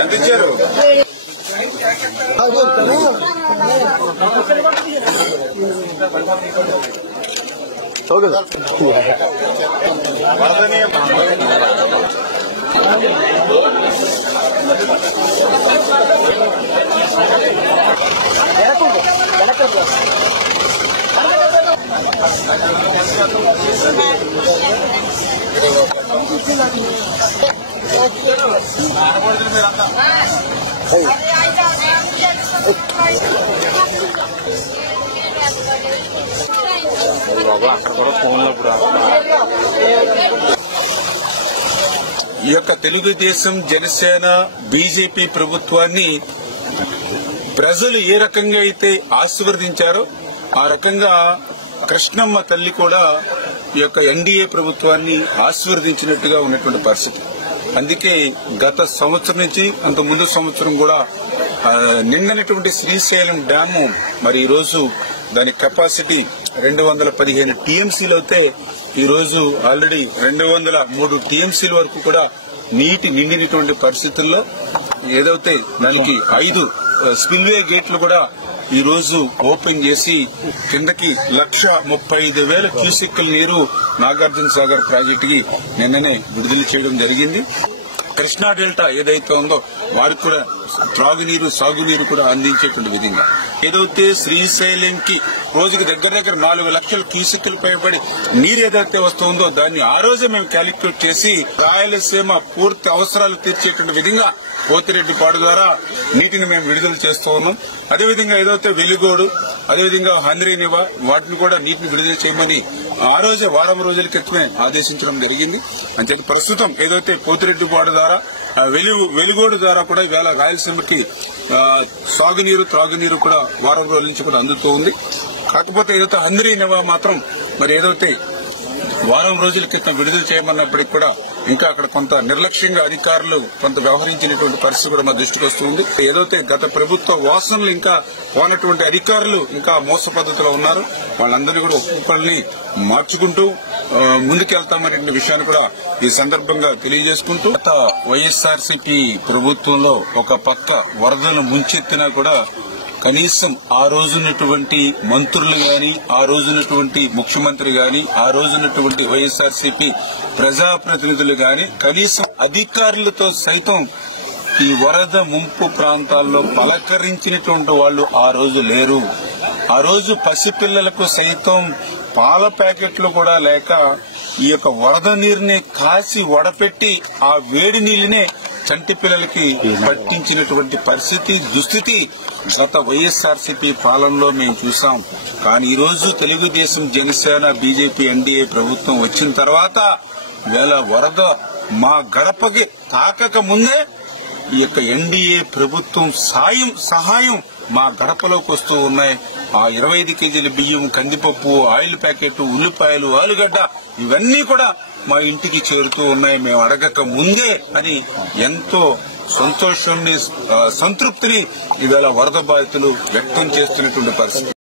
అందించారు. ఈ యొక్క తెలుగుదేశం, జనసేన, బీజేపీ ప్రభుత్వాన్ని ప్రజలు ఏ రకంగా అయితే ఆశీర్వదించారో ఆ రకంగా కృష్ణమ్మ తల్లి కూడా ఈ యొక్క ఎన్డీఏ ప్రభుత్వాన్ని ఆశీర్వదించినట్టుగా ఉన్నటువంటి పరిస్థితి. అందుకే గత సంవత్సరం నుంచి అంత ముందు సంవత్సరం కూడా నిండినటువంటి శ్రీశైలం డ్యాము మరి ఈ రోజు దాని కెపాసిటీ 215 టీఎంసీలు అయితే ఈ రోజు ఆల్రెడీ 203 టీఎంసీల వరకు కూడా నీటి నిండినటువంటి పరిస్థితుల్లో ఏదైతే దానికి 5 స్పిల్వే గేట్లు కూడా ఈ రోజు ఓపెన్ చేసి కిందకి 1,35,000 క్యూసెక్కుల నీరు నాగార్జున సాగర్ ప్రాజెక్టుకి నిన్ననే విడుదల చేయడం జరిగింది. కృష్ణా డెల్టా ఏదైతే ఉందో వారికి కూడా త్రాగునీరు, సాగునీరు కూడా అందించేటువంటి విధంగా ఏదైతే శ్రీశైలంకి రోజుకి దగ్గర 4 లక్షల క్యూసెక్కులు పైబడి నీరు ఏదైతే వస్తుందో దాన్ని ఆ రోజే మేము క్యాలిక్యులేట్ చేసి రాయలసీమ పూర్తి అవసరాలు తీర్చేటువంటి విధంగా పోతిరెడ్డిపాడు ద్వారా నీటిని మేము విడుదల చేస్తూ ఉన్నాం. అదేవిధంగా ఏదైతే వెలుగోడు, అదేవిధంగా హంద్రీనివా వాటిని కూడా నీటిని విడుదల చేయమని ఆ రోజే వారం రోజుల క్రితమే ఆదేశించడం జరిగింది. అంటే ప్రస్తుతం ఏదైతే పోతిరెడ్డిపాడు ద్వారా వెలుగోడు ద్వారా కూడా ఇవాళ రాయలసీమకి సాగునీరు, త్రాగునీరు కూడా వారం రోజుల నుంచి కూడా అందుతూ ఉంది. కాకపోతే ఏదైతే హంద్రీనివా మాత్రం మరి ఏదైతే వారం రోజుల క్రితం విడుదల చేయమన్నప్పటికీ కూడా ఇంకా అక్కడ కొంత నిర్లక్ష్యంగా అధికారులు కొంత వ్యవహరించినటువంటి పరిస్థితి కూడా మా దృష్టికి వస్తుంది. ఏదైతే గత ప్రభుత్వ వాసనలు ఇంకా పోనటువంటి అధికారులు ఇంకా మోస పద్ధతిలో ఉన్నారు, వాళ్ళందరినీ కూడా ఒక్కొక్కరిని మార్చుకుంటూ ముందుకెళ్తామనే విషయాన్ని కూడా ఈ సందర్భంగా తెలియజేసుకుంటూ గత వైఎస్ఆర్సీపీ ప్రభుత్వంలో ఒక పక్క వరదలను ముంచెత్తినా కూడా కనీసం ఆ రోజునటువంటి మంత్రులు గాని, ఆ రోజునటువంటి ముఖ్యమంత్రి గాని, ఆ రోజునటువంటి వైఎస్ఆర్సీపీ ప్రజాప్రతినిధులు గాని కనీసం అధికారులతో సైతం ఈ వరద ముంపు ప్రాంతాల్లో పలకరించినటువంటి వాళ్ళు ఆ రోజు లేరు. ఆ రోజు పసిపిల్లలకు సైతం పాల ప్యాకెట్లు కూడా లేక ఈ యొక్క వరద నీరుని కాసి వడపెట్టి ఆ వేడి నీళ్ళనే చంటి పిల్లలకి పట్టించినటువంటి పరిస్థితి, దుస్థితి గత వైఎస్ఆర్సీపీ పాలనలో మేము చూసాం. కానీ ఈ రోజు తెలుగుదేశం, జనసేన, బీజేపీ, ఎన్డీఏ ప్రభుత్వం వచ్చిన తర్వాత వేళ వరద మా గడపకి తాకక ముందే ఈ యొక్క ఎన్డీఏ ప్రభుత్వం సహాయం మా గడపలోకి వస్తూ ఉన్నాయి. ఆ 25 కేజీల బియ్యం, కందిపప్పు, ఆయిల్ ప్యాకెట్, ఉల్లిపాయలు, ఆలుగడ్డ ఇవన్నీ కూడా మా ఇంటికి చేరుతూ ఉన్నాయి మేము అడగక ముందే అని ఎంతో సంతోషాన్ని, సంతృప్తిని ఇవాళ వరద బాధితులు వ్యక్తం చేస్తున్నటువంటి పరిస్థితి.